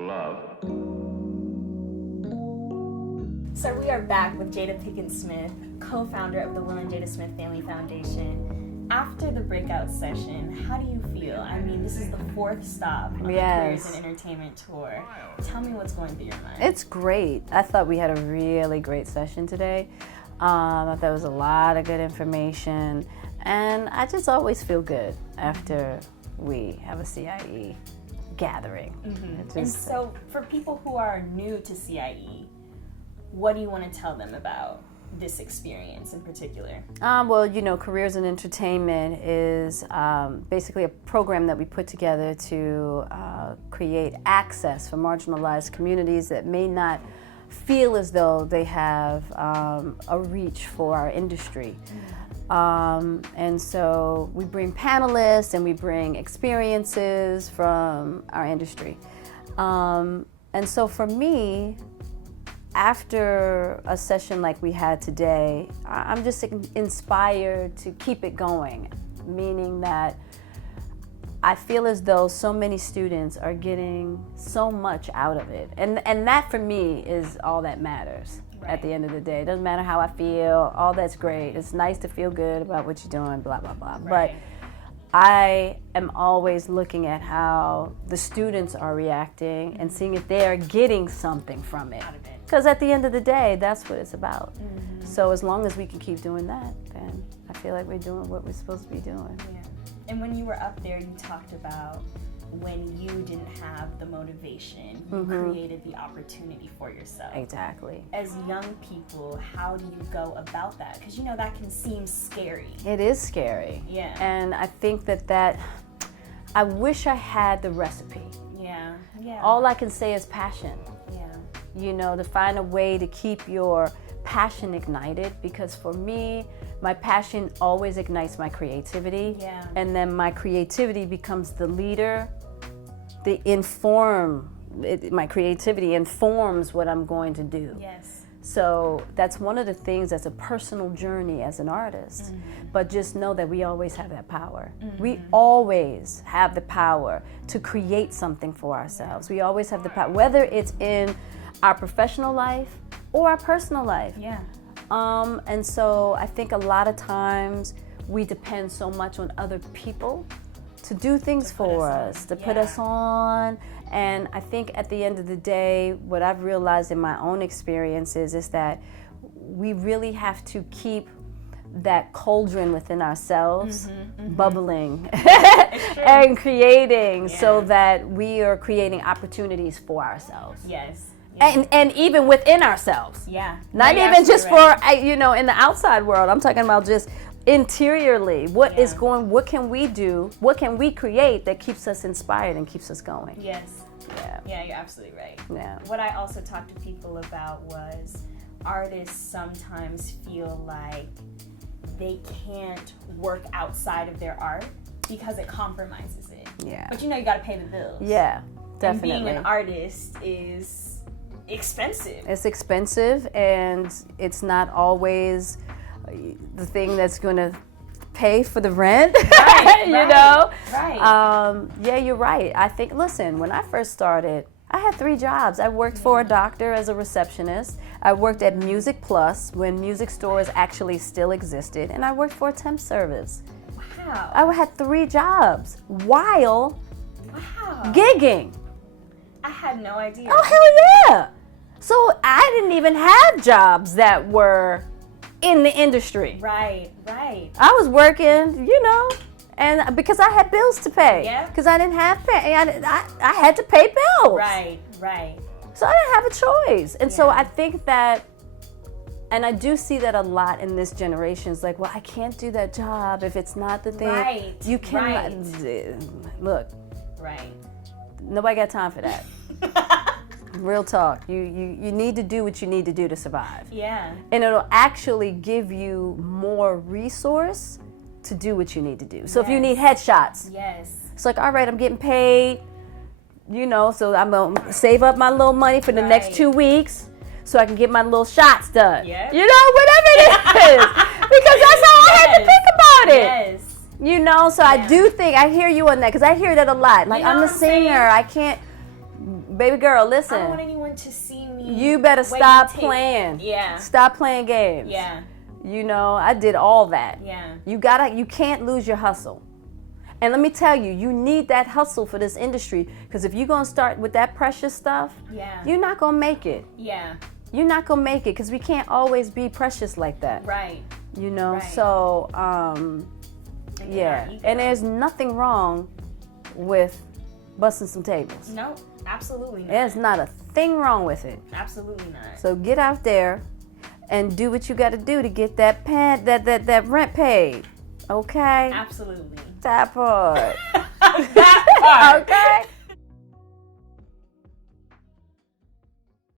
Love. So we are back with Jada Pinkett-Smith, co-founder of the Will and Jada Smith Family Foundation. After the breakout session, how do you feel? I mean, this is the fourth stop on the Careers in Entertainment tour. Tell me what's going through your mind. It's great. I thought we had a really great session today. I thought there was a lot of good information, and I just always feel good after we have a CIE gathering. Mm-hmm. And so for people who are new to CIE, what do you want to tell them about this experience in particular? Well, you know, Careers in Entertainment is basically a program that we put together to create access for marginalized communities that may not feel as though they have a reach for our industry. And so we bring panelists and we bring experiences from our industry. And so for me, after a session like we had today, I'm just inspired to keep it going, meaning that I feel as though so many students are getting so much out of it. And that for me is all that matters at the end of the day. It doesn't matter how I feel, all that's great. It's nice to feel good about what you're doing, blah, blah, blah. But I am always looking at how the students are reacting and seeing if they are getting something from it. Because at the end of the day, that's what it's about. Mm-hmm. So as long as we can keep doing that, then I feel like we're doing what we're supposed to be doing. Yeah. And when you were up there, you talked about when you didn't have the motivation, you created the opportunity for yourself. Exactly. As young people, how do you go about that? Because you know that can seem scary. It is scary. Yeah. And I think that I wish I had the recipe. Yeah. Yeah. All I can say is passion. Yeah. You know, to find a way to keep your passion ignited, because for me, my passion always ignites my creativity. Yeah. And then my creativity becomes the leader. My creativity informs what I'm going to do. Yes. So that's one of the things that's a personal journey as an artist. But just know that we always have that power. We always have the power to create something for ourselves. We always have the power, whether it's in our professional life or our personal life. Yeah. And so I think a lot of times we depend so much on other people to do things for us, to put us on. And I think at the end of the day, what I've realized in my own experiences is that we really have to keep that cauldron within ourselves bubbling and creating so that we are creating opportunities for ourselves. Yes. And even within ourselves. Yeah. Not even just for, you know, in the outside world. I'm talking about just interiorly. What can we do? What can we create that keeps us inspired and keeps us going? Yes. Yeah. Yeah, you're absolutely right. Yeah. What I also talked to people about was artists sometimes feel like they can't work outside of their art because it compromises it. Yeah. But you know you got to pay the bills. Yeah, definitely. And being an artist is expensive. It's expensive, and it's not always the thing that's going to pay for the rent, you know? Right. Yeah, you're right. I think, listen, when I first started, I had 3 jobs. I worked for a doctor as a receptionist. I worked at Music Plus when music stores actually still existed. And I worked for a temp service. Wow. I had 3 jobs while gigging. I had no idea. Oh, hell yeah. So I didn't even have jobs that were in the industry. Right, right. I was working, you know, and because I had bills to pay. Yeah. Because I didn't have pay. I had to pay bills. Right, right. So I didn't have a choice. And so I think that, and I do see that a lot in this generation. It's like, well, I can't do that job if it's not the thing. Right. You can look. Right. Nobody got time for that. Real talk. You need to do what you need to do to survive. Yeah. And it'll actually give you more resource to do what you need to do. So if you need headshots, it's like, all right, I'm getting paid, you know, so I'm gonna save up my little money for the next 2 weeks so I can get my little shots done. Yeah. You know, whatever it is. Because that's how I had to think about it. Yes. You know, so I do think, I hear you on that, because I hear that a lot. Like, You know I'm a what I'm saying? singer, I can't baby girl, listen. I don't want anyone to see me. You better stop playing. Yeah. Stop playing games. Yeah. You know, I did all that. Yeah. You can't lose your hustle. And let me tell you, you need that hustle for this industry, because if you're going to start with that precious stuff, you're not going to make it. Yeah. You're not going to make it, because we can't always be precious like that. Right. You know, Right. so, yeah. And there's nothing wrong with busting some tables. No, absolutely not. There's not a thing wrong with it. Absolutely not. So get out there and do what you got to do to get that that rent paid. Okay? Absolutely. That part. That part. Okay?